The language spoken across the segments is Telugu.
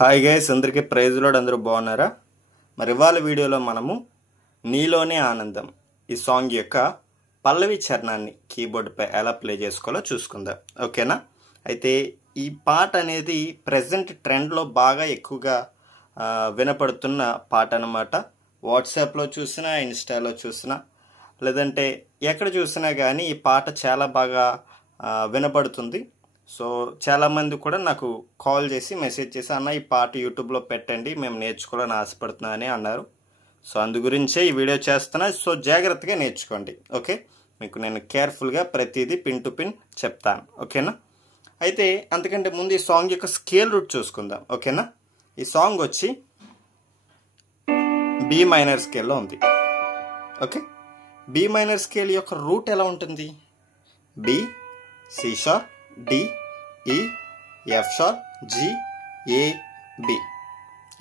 హాయ్ గైస్, అందరికీ ప్రైజ్ లార్డ్. అందరూ బాగున్నారా? మరి ఇవాళ వీడియోలో మనము నీలోనే ఆనందం ఈ సాంగ్ యొక్క పల్లవి చరణాన్ని కీబోర్డ్పై ఎలా ప్లే చేసుకోవాలో చూసుకుందాం, ఓకేనా? అయితే ఈ పాట అనేది ప్రెజెంట్ ట్రెండ్లో బాగా ఎక్కువగా వినపడుతున్న పాట అన్నమాట. వాట్సాప్లో చూసినా, ఇన్స్టాలో చూసినా, లేదంటే ఎక్కడ చూసినా కానీ ఈ పాట చాలా బాగా వినపడుతుంది. సో చాలామంది కూడా నాకు కాల్ చేసి మెసేజ్ చేసి, అన్న ఈ పాట యూట్యూబ్లో పెట్టండి, మేము నేర్చుకోవాలని ఆశపడుతున్నాం అని అన్నారు. సో అందు గురించే ఈ వీడియో చేస్తున్నా. సో జాగ్రత్తగా నేర్చుకోండి, ఓకే? మీకు నేను కేర్ఫుల్గా ప్రతిదీ పిన్ టు పిన్ చెప్తాను, ఓకేనా? అయితే అంతకంటే ముందు ఈ సాంగ్ యొక్క స్కేల్ రూట్ చూసుకుందాం, ఓకేనా? ఈ సాంగ్ వచ్చి బి మైనర్ స్కేల్లో ఉంది, ఓకే? బి మైనర్ స్కేల్ యొక్క రూట్ ఎలా ఉంటుంది? బి, సి షార్ప్, డి, ఈ, ఎఫ్ షార్ప్, జి, ఏ, బి.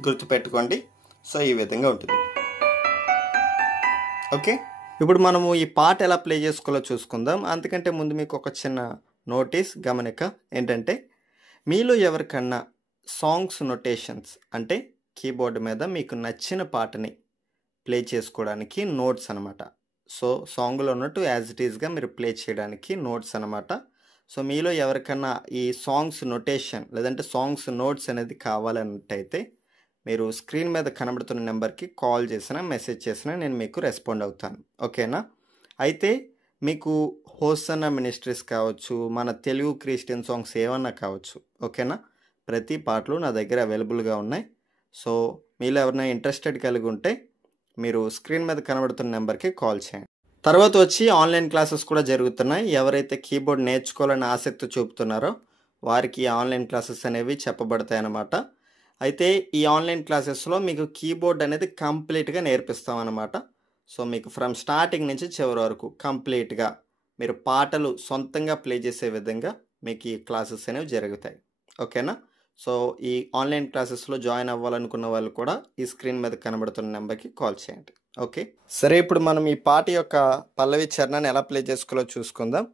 గుర్తుపెట్టుకోండి. సో ఈ విధంగా ఉంటుంది, ఓకే? ఇప్పుడు మనము ఈ పాట ఎలా ప్లే చేసుకోవాలో చూసుకుందాం. అంతకంటే ముందు మీకు ఒక చిన్న నోటీస్, గమనిక ఏంటంటే, మీలో ఎవరికన్నా సాంగ్స్ నోటేషన్స్ అంటే కీబోర్డ్ మీద మీకు నచ్చిన పాటని ప్లే చేసుకోవడానికి నోట్స్ అనమాట. సో సాంగ్లో ఉన్నట్టు యాజ్ ఇట్ ఈస్గా మీరు ప్లే చేయడానికి నోట్స్ అనమాట. సో మీలో ఎవరికన్నా ఈ సాంగ్స్ నోటేషన్ లేదంటే సాంగ్స్ నోట్స్ అనేది కావాలన్నట్టయితే మీరు స్క్రీన్ మీద కనబడుతున్న నెంబర్కి కాల్ చేసినా, మెసేజ్ చేసినా నేను మీకు రెస్పాండ్ అవుతాను, ఓకేనా? అయితే మీకు హోసన్నా మినిస్ట్రీస్ కావచ్చు, మన తెలుగు క్రిస్టియన్ సాంగ్స్ ఏమన్నా కావచ్చు, ఓకేనా? ప్రతి పాటలు నా దగ్గర అవైలబుల్గా ఉన్నాయి. సో మీలో ఎవరైనా ఇంట్రెస్టెడ్ కలిగి ఉంటే మీరు స్క్రీన్ మీద కనబడుతున్న నెంబర్కి కాల్ చేయండి. తర్వాత వచ్చి ఆన్లైన్ క్లాసెస్ కూడా జరుగుతున్నాయి. ఎవరైతే కీబోర్డ్ నేర్చుకోవాలని ఆసక్తి చూపుతున్నారో వారికి ఆన్లైన్ క్లాసెస్ అనేవి చెప్పబడతాయి అన్నమాట. అయితే ఈ ఆన్లైన్ క్లాసెస్లో మీకు కీబోర్డ్ అనేది కంప్లీట్గా నేర్పిస్తామన్నమాట. సో మీకు ఫ్రమ్ స్టార్టింగ్ నుంచి చివరి వరకు కంప్లీట్గా మీరు పాటలు సొంతంగా ప్లే చేసే విధంగా మీకు ఈ క్లాసెస్ అనేవి జరుగుతాయి, ఓకేనా? సో ఈ ఆన్లైన్ క్లాసెస్లో జాయిన్ అవ్వాలనుకున్న వాళ్ళు కూడా ఈ స్క్రీన్ మీద కనబడుతున్న నెంబర్కి కాల్ చేయండి, ఓకే? సరే, ఇప్పుడు మనం ఈ పాట యొక్క పల్లవి చరణాన్ని ఎలా ప్లే చేసుకోవాలో చూసుకుందాం.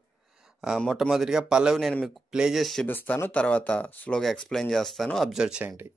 మొట్టమొదటిగా పల్లవి నేను మీకు ప్లే చేసి చూపిస్తాను, తర్వాత స్లోగా ఎక్స్ప్లెయిన్ చేస్తాను, అబ్జర్వ్ చేయండి.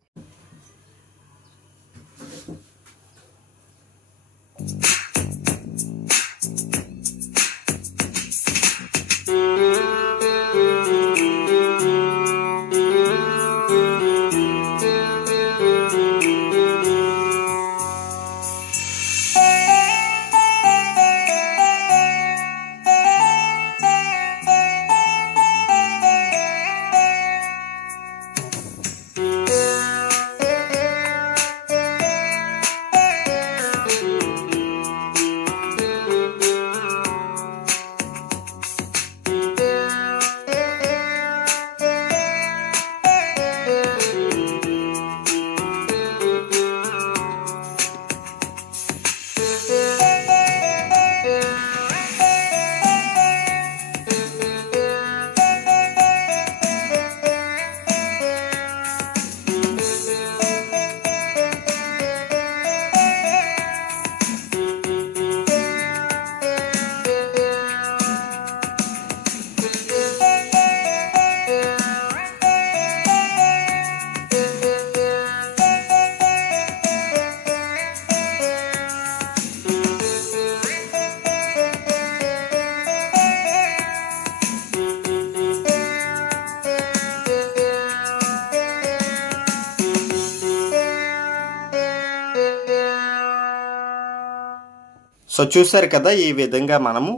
సో చూసారు కదా, ఈ విధంగా మనము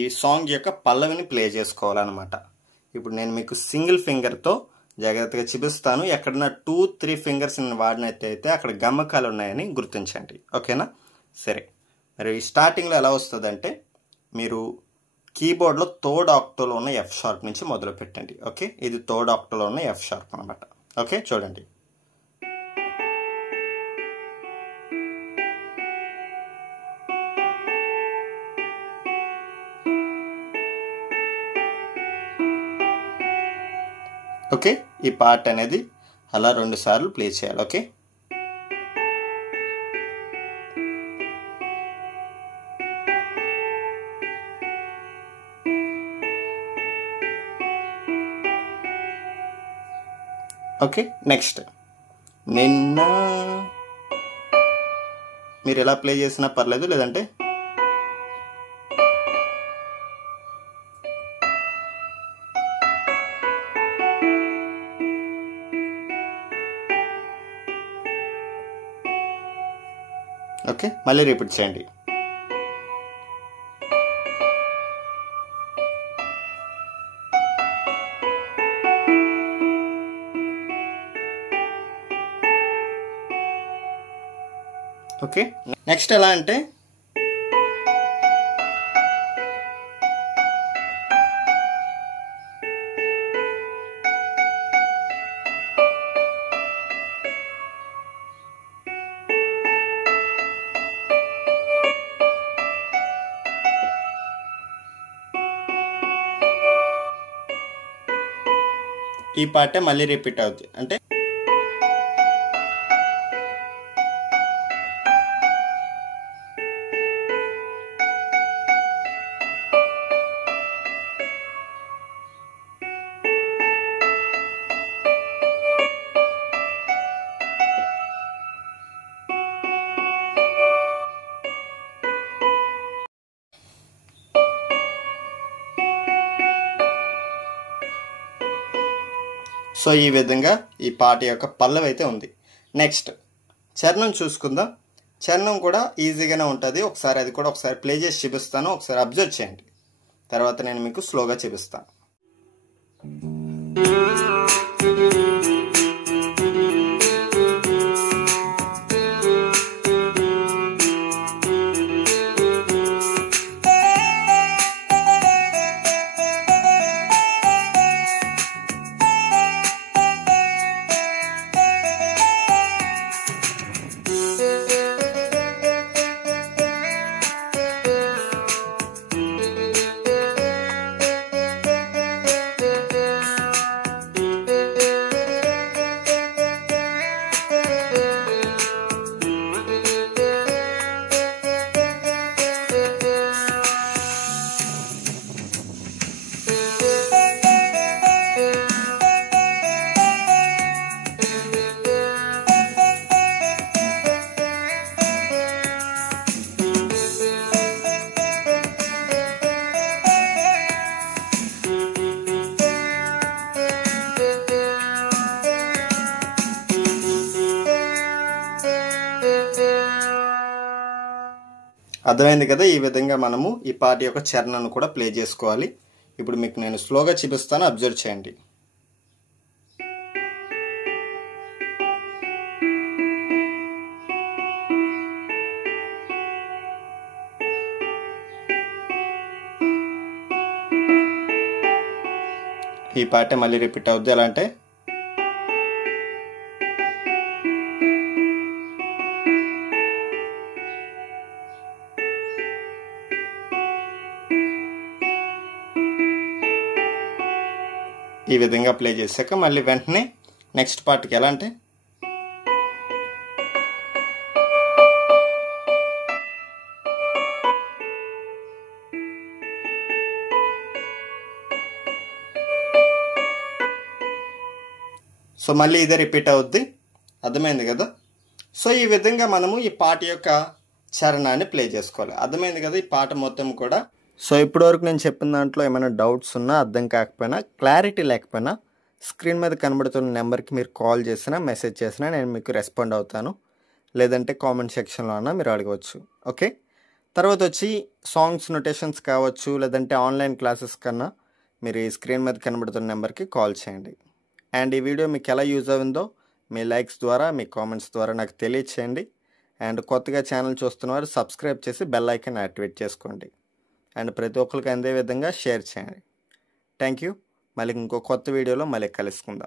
ఈ సాంగ్ యొక్క పల్లవిని ప్లే చేసుకోవాలన్నమాట. ఇప్పుడు నేను మీకు సింగిల్ ఫింగర్తో జాగ్రత్తగా చూపిస్తాను. ఎక్కడన్నా 2-3 ఫింగర్స్ వాడినట్టయితే అక్కడ గమ్మకాలు ఉన్నాయని గుర్తించండి, ఓకేనా? సరే, మరి స్టార్టింగ్లో ఎలా వస్తుందంటే, మీరు కీబోర్డ్లో థర్డ్ ఆక్టోలో ఉన్న ఎఫ్ షార్ప్ నుంచి మొదలు పెట్టండి, ఓకే? ఇది థర్డ్ ఆక్టోలో ఉన్న ఎఫ్ షార్ప్ అనమాట, ఓకే? చూడండి. ఓకే, ఈ పార్ట్ అనేది అలా 2 సార్లు ప్లే చేయాలి, ఓకే? ఓకే, నెక్స్ట్ నిన్న మీరు ఎలా ప్లే చేసినా పర్లేదు, లేదంటే ఓకే మళ్ళీ రిపీట్ చేయండి. ఓకే నెక్స్ట్ ఎలా అంటే ఈ పాటే మళ్ళీ రిపీట్ అవుతుంది. అంటే సో ఈ విధంగా ఈ పాట యొక్క పల్లవి అయితే ఉంది. నెక్స్ట్ చరణం చూసుకుందాం. చరణం కూడా ఈజీగానే ఉంటుంది. ఒకసారి అది కూడా ఒకసారి ప్లే చేసి చూపిస్తాను, ఒకసారి అబ్జర్వ్ చేయండి. తర్వాత నేను మీకు స్లోగా చూపిస్తాను. అర్థమైంది కదా? ఈ విధంగా మనము ఈ పాట యొక్క చరణాన్ని కూడా ప్లే చేసుకోవాలి. ఇప్పుడు మీకు నేను స్లోగా చూపిస్తాను, అబ్జర్వ్ చేయండి. ఈ పాట మళ్ళీ రిపీట్ అవుద్ది. ఎలా అంటే ఈ విధంగా ప్లే చేశాక మళ్ళీ వెంటనే నెక్స్ట్ పార్ట్కి ఎలా అంటే సో మళ్ళీ ఇదే రిపీట్ అవుద్ది. అర్థమైంది కదా? సో ఈ విధంగా మనము ఈ పాట యొక్క చరణాన్ని ప్లే చేసుకోవాలి. అర్థమైంది కదా ఈ పాట మొత్తం కూడా? సో ఇప్పటివరకు నేను చెప్పిన దాంట్లో ఏమైనా డౌట్స్ ఉన్నా, అర్థం కాకపోయినా, క్లారిటీ లేకపోయినా స్క్రీన్ మీద కనబడుతున్న నెంబర్కి మీరు కాల్ చేసినా, మెసేజ్ చేసినా నేను మీకు రెస్పాండ్ అవుతాను. లేదంటే కామెంట్ సెక్షన్లో అన్నా మీరు అడగవచ్చు. ఓకే, తర్వాత వచ్చి సాంగ్స్ నొటేషన్స్ కావచ్చు, లేదంటే ఆన్లైన్ క్లాసెస్ కన్నా మీరు ఈ స్క్రీన్ మీద కనబడుతున్న నెంబర్కి కాల్ చేయండి. అండ్ ఈ వీడియో మీకు ఎలా యూజ్ అయిందో మీ లైక్స్ ద్వారా, మీ కామెంట్స్ ద్వారా నాకు తెలియచేయండి. అండ్ కొత్తగా ఛానల్ చూస్తున్న వారు సబ్స్క్రైబ్ చేసి బెల్ ఐకాన్ యాక్టివేట్ చేసుకోండి. అండ్ ప్రతి ఒక్కరికి అందే విధంగా షేర్ చేయండి. Thank you. మళ్ళీ ఇంకో కొత్త వీడియోలో మళ్ళీ కలుసుకుందాం.